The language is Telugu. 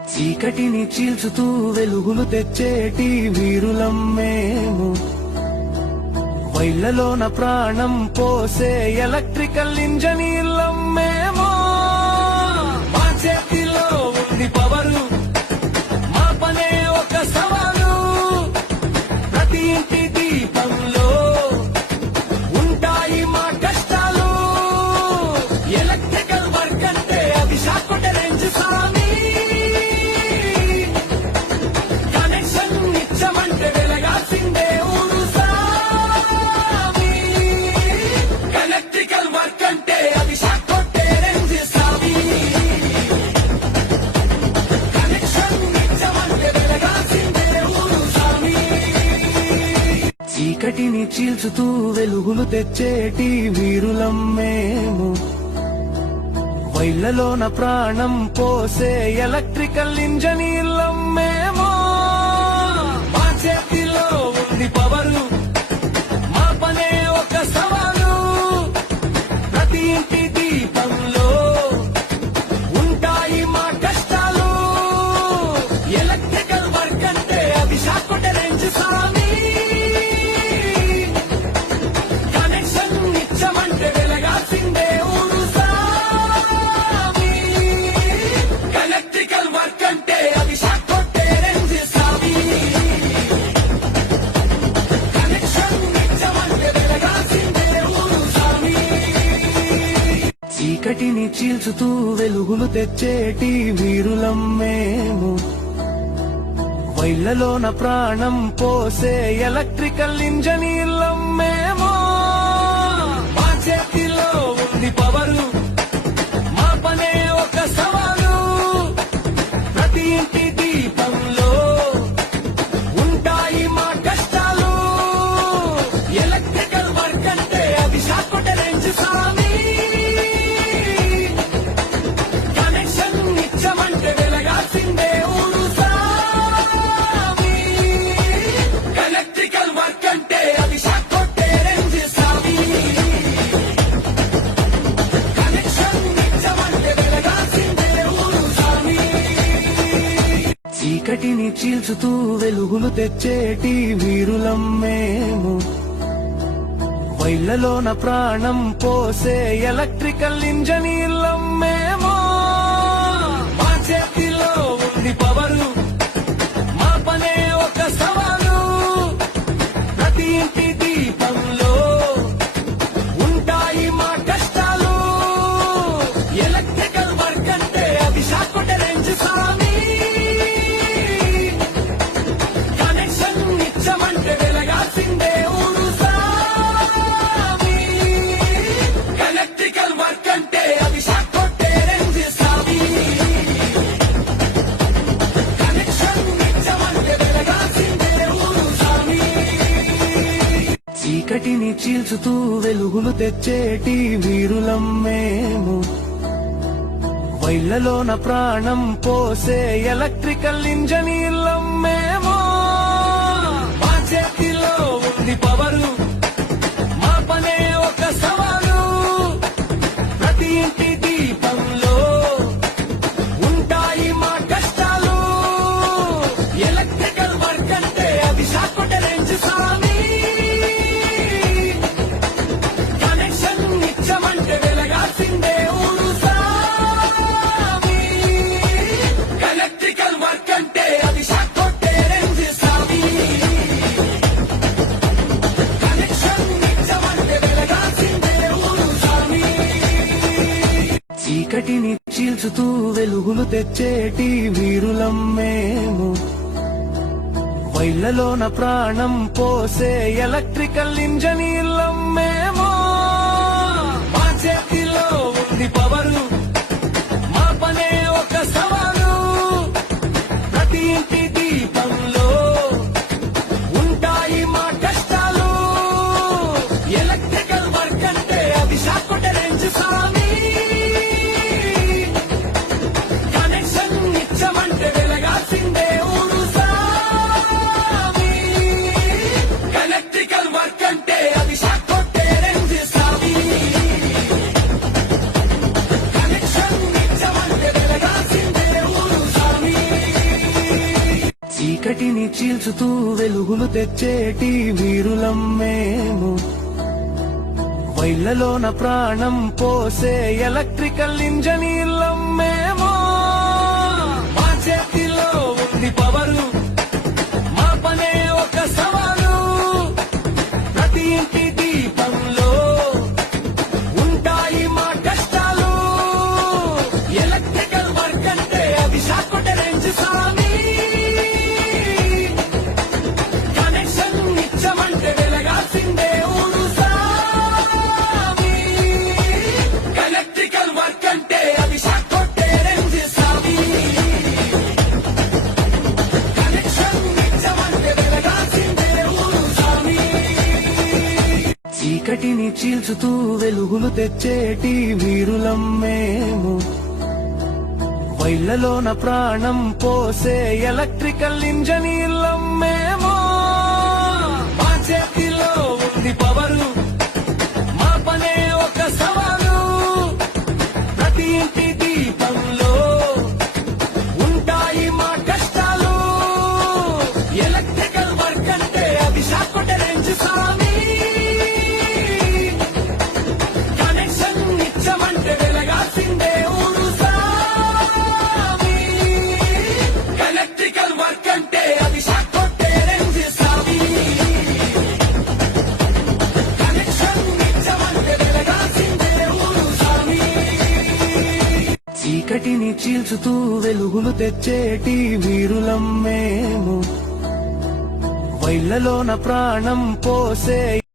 చీకటిని చీల్చుతూ వెలుగులు తెచ్చేటి వీరులం మేము. వైళ్లలోన ప్రాణం పోసే ఎలక్ట్రికల్ ఇంజనీర్లం మేము. మా చేతిలో ఉంది పవరు, మా పనే ఒక సవాలు. ప్రతి ఇంటి దీపంలో ఉంటాయి మా కష్టాలు. ఎలక్ట్రికల్ వర్క్ అంటే అది షాక్ రేంజ్ సామి. కనెక్షన్ నిచ్చమంటే వెలగాల్సిందే ఊరు సామి. ఎలక్ట్రికల్ వర్క్ అంటే అది షాక్ రేంజ్ సామి. కనెక్షన్ నిచ్చమంటే వెలగాల్సిందే ఊరు సామి. చీకటిని చీల్చుతూ వెలుగులు తెచ్చేటి వీరులం మేము. వైళ్లలోన ప్రాణం పోసే ఎలక్ట్రికల్ ఇంజనీర్లం మేము. మా చేతిలో ఉంది పవరు, మా పనే ఒక సవాలు. ప్రతి ఇంటి దీపంలో ఉంటాయి మా కష్టాలు. ఎలక్ట్రికల్ వర్క్ అంటే అది షాక్ రేంజ్ సామి. కనెక్షన్ నిచ్చమంటే వెలగాల్సిందే ఊరు సామి. ఎలక్ట్రికల్ వర్క్ అంటే అది షాక్ రేంజ్ సామి. కనెక్షన్ నిచ్చమంటే వెలగాల్సిందే ఊరు సామి. చీకటిని చీల్చుతూ వెలుగులు తెచ్చేటి వీరులం మేము. వైళ్లలోన ప్రాణం పోసే ఎలక్ట్రికల్ ఇంజనీర్లం మేము. మా చేతిలో ఉంది పవరు, మా పనే ఒక సవాలు. ప్రతి ఇంటి దీపంలో ఉంటాయి మా కష్టాలు. ఎలక్ట్రికల్ వర్క్ అంటే అది షాక్ రేంజ్ సామి. కనెక్షన్ నిచ్చమంటే వెలగాల్సిందే ఊరు సామి. ఎలక్ట్రికల్ వర్క్ అంటే అది షాక్ రేంజ్ సామి. కనెక్షన్ నిచ్చమంటే వెలగాల్సిందే ఊరు సామి. చీకటిని చీల్చుతూ వెలుగులు తెచ్చేటి వీరులం మేము. వైళ్లలోన ప్రాణం పోసే ఎలక్ట్రికల్ ఇంజనీర్లం మేము. మా చేతిలో ఉంది పవరు, మా పనే ఒక సవాలు. ప్రతి ఇంటి దీపంలో ఉంటాయి మా కష్టాలు. ఎలక్ట్రికల్ వర్క్ అంటే అది షాక్ రేంజ్ సామి. కనెక్షన్ నిచ్చమంటే వెలగాల్సిందే ఊరు సామి. ఎలక్ట్రికల్ వర్క్ అంటే అది షాక్ రేంజ్ సామి. కనెక్షన్ నిచ్చమంటే వెలగాల్సిందే ఊరు సామి. చీకటిని చీల్చుతూ వెలుగులు తెచ్చేటి వీరులం మేము. వైళ్లలోన ప్రాణం పోసే ఎలక్ట్రికల్ ఇంజనీర్లం మేము. మా చేతిలో ఉంది పవరు, మా పనే ఒక సవాలు. ప్రతి ఇంటి దీపంలో ఉంటాయి మా కష్టాలు. ఎలక్ట్రికల్ వర్క్ అంటే అది షాక్ రేంజ్ సామి. కనెక్షన్ నిచ్చమంటే వెలగాల్సిందే ఊరు సామి. ఎలక్ట్రికల్ వర్క్ అంటే అది షాక్ రేంజ్ సామి. కనెక్షన్ నిచ్చమంటే వెలగాల్సిందే ఊరు సామి. చీకటిని చీల్చుతూ వెలుగులు తెచ్చేటి వీరులం మేము. వైళ్లలోన ప్రాణం పోసే ఎలక్ట్రికల్ ఇంజనీర్లం మేము. మా చేతిలో ఉంది పవరు, మా పనే ఒక సవాలు. ప్రతి ఇంటి దీపంలో ఉంటాయి మా కష్టాలు. ఎలక్ట్రికల్ వర్క్ అంటే అది షాక్ రేంజ్ సామి. కనెక్షన్ నిచ్చమంటే వెలగాల్సిందే ఊరు సామి. ఎలక్ట్రికల్ వర్క్ అంటే అది షాక్ రేంజ్ సామి. చీకటిని చీల్చుతూ వెలుగులు తెచ్చేటి వీరులం మేము. వైళ్లలోన ప్రాణం పోసే ఎలక్ట్రికల్ ఇంజనీర్లం మేము. మా చేతిలో ఉంది పవరు, మా పనే ఒక సవాలు. ప్రతి ఇంటి దీపంలో ఉంటాయి మా కష్టాలు. ఎలక్ట్రికల్ వర్క్ అంటే అది షాక్ రేంజ్ సామి. కనెక్షన్ ఇచ్చమంటే వెలగాల్సిందే ఊరు సామి. ఎలక్ట్రికల్ వర్క్ అంటే అది షాక్ రేంజ్ సామి. కనెక్షన్ ఇచ్చమంటే వెలగాల్సిందే ఊరు సామి. చీకటిని చీల్చుతూ వెలుగులు తెచ్చేటి వీరులం మేము. వైళ్లలోన ప్రాణం పోసే ఎలక్ట్రికల్ ఇంజనీర్లం మేము. మా చేతిలో ఉంది పవరు, మా పనే ఒక సవాలు. ప్రతి ఇంటి దీపంలో ఉంటాయి మా కష్టాలు. ఎలక్ట్రికల్ వర్క్ అంటే అది షాక్ రేంజ్ సామి. కనెక్షన్ ఇచ్చమంటే వెలగాల్సిందే ఊరు సామి. ఎలక్ట్రికల్ వర్క్ అంటే అది షాక్ రేంజ్ సామి. కనెక్షన్ ఇచ్చమంటే వెలగాల్సిందే ఊరు సామి. చీకటిని చీల్చుతూ వెలుగులు తెచ్చేటి వీరులం మేము. వైళ్లలోన ప్రాణం పోసే